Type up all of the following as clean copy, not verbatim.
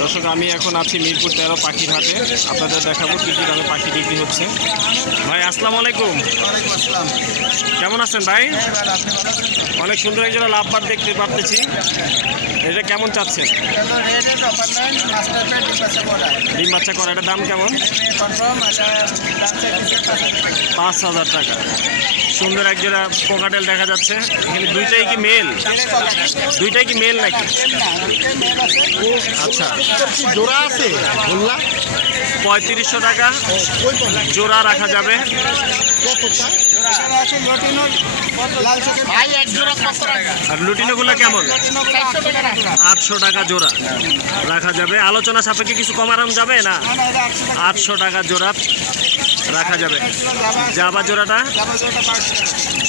দর্শক আমি এখন আছি মিরপুর 13 পাখির হাটে। আপনাদের দেখাবো কী কী দামে পাখি বিক্রি হচ্ছে। ভাই আসসালামু আলাইকুম। কেমন আছেন ভাই? অনেক সুন্দর একজন লাভবার দেখতে পাচ্ছি। এটা কেমন চাচ্ছেন? ডিম বাচ্চা করা, এটার দাম কেমন? 5,000 টাকা। সুন্দর এক জোড়া কোকাটেল দেখা যাচ্ছে। এখানে দুইটাই কি মেল? দুইটাই কি মেল নাকি? আচ্ছা, জোড়া আছে 3500 টাকা জোড়া রাখা যাবে। আর লুটিনোগুলো কেমন? 800 টাকা জোড়া রাখা যাবে। আলোচনা সাপেক্ষে কিছু কমানো যাবে না? 800 টাকা জোড়া রাখা যাবে। জাবা জোড়াটা?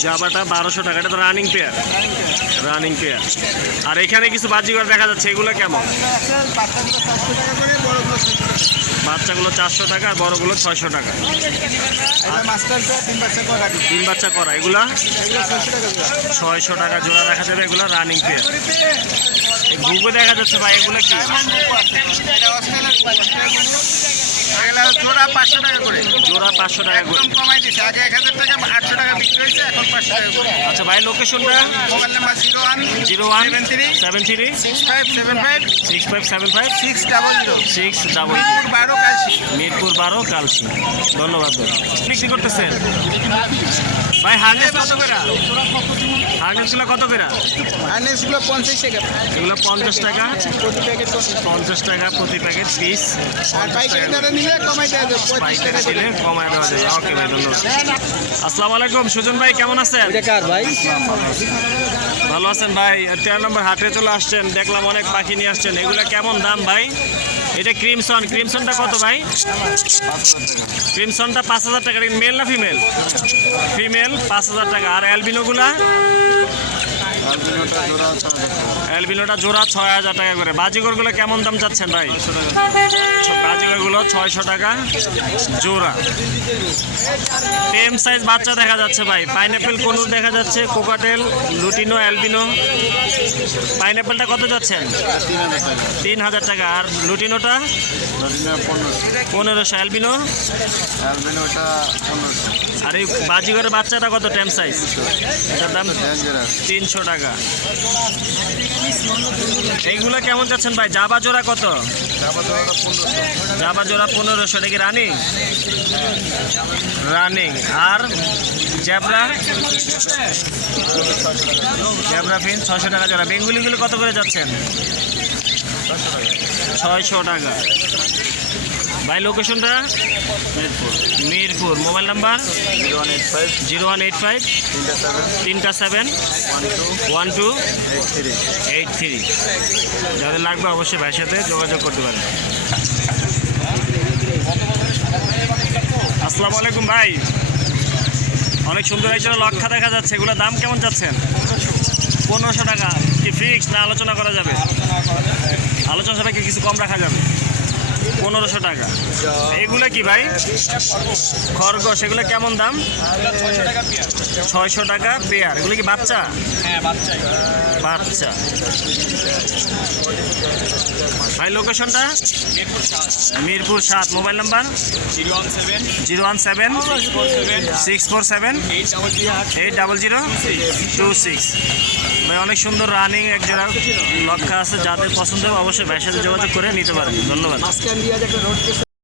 জাবাটা 1200 টাকা। এটা তো রানিং পেয়ার, রানিং পেয়ার। আর এখানে কিছু বাজিঘর দেখা যাচ্ছে, এগুলো কেমন? বাচ্চাগুলো 400 টাকা আর বড়গুলো 600 টাকা। ডিম বাচ্চা করা এগুলা 600 টাকা জোড়া রাখা যাবে। এগুলো রানিং পেয়ার। ঘুঘু দেখা যাচ্ছে ভাই, এগুলো কি? জোড়া 500 টাকা করে। জোড়া 500 টাকা করে কমাই দিচ্ছে, আগে 1000 টাকা 800 টাকা বিক্রি হয়েছে, এখন 500 টাকা করে। আচ্ছা ভাই, লোকেশনটা? মোবাইল নাম্বার 0173 6575 6575 600 600 12 কাশি। মিরপুর 12 কালসি। ধন্যবাদ ভাই। বিক্রি করতেছেন ভাই? হার্নেস কত করে? হার্নেসগুলো কত করে? আইনেসগুলো 50 টাকা। এগুলো 50 টাকা প্রতি প্যাকেট 50 টাকা প্রতি প্যাকেট পিস। আর পাইকারি দরে নিলে কমাই দেওয়া যাবে 35 পাইকারি টাকা দিলে কমায় দেওয়া যাবে। ওকে ভাই, ধন্যবাদ। আসসালামু আলাইকুম সুজন ভাই, কেমন আছেন? কার ভাই? ভালো আছেন ভাই? 13 নম্বর হাটে চলে আসছেন, দেখলাম অনেক পাখি নিয়ে আসছেন। এগুলো কেমন দাম ভাই? এটা ক্রিমসন, ক্রিমসনটা কত ভাই? ক্রিমসনটা 5000 টাকা। মেল না ফিমেল? ফিমেল 5000 টাকা। আর অ্যালবিনোগুলা? অ্যালবিনোটা জোড়া 6000 টাকা করে। বাজিগরগুলো কেমন দাম চাচ্ছেন ভাই? বাজিগরগুলো 600 টাকা জোড়া। টেম সাইজ বাচ্চা দেখা যাচ্ছে ভাই। পাইনাপেল কনুর দেখা যাচ্ছে, কোকাটেল, লুটিনো, অ্যালবিনো। পাইনাপেলটা কত যাচ্ছেন? 3000 টাকা। আর লুটিনোটা 1500। অ্যালবিনো? আর এই বাজিগরের বাচ্চাটা কত টেম সাইজ? এটার দাম 300 টাকা। এইগুলো কেমন যাচ্ছেন ভাই? জাবা জোড়া কত? জাবা জোড়া 1500। এটা কি রানিং? রানিং। আর জ্যাবরা? জ্যাবরা ফিন 600 টাকা জোড়া। বেঙ্গুলিগুলো কত করে যাচ্ছেন? 600 টাকা ভাই। লোকেশনটা? মিরপুর। Mobile number? 0185 37 12 83। যাদের লাগবে অবশ্যই ভাইয়ের সাথে যোগাযোগ করতে পারেন। আসসালামু আলাইকুম ভাই। অনেক সুন্দর একজন লক্ষা দেখা যাচ্ছে, এগুলোর দাম কেমন যাচ্ছেন? 1500 টাকা। কি ফিক্স না আলোচনা করা যাবে? আলোচনা সাপেক্ষে কিছু কম রাখা যাবে। 1500 টাকা। এগুলো কি ভাই? খরগোশ। এগুলো কেমন দাম? 600 টাকা পেয়ার। এগুলো কি বাচ্চা? বাচ্চা। ভাই লোকেশনটা? মিরপুর 7। Mobile number? 017 647 80026। ভাই অনেক সুন্দর রানিং এক জোড়া লক্ষা আছে, যাদের পছন্দ হবে অবশ্যই ভাইয়ের সাথে যোগাযোগ করে নিতে পারেন। ধন্যবাদ।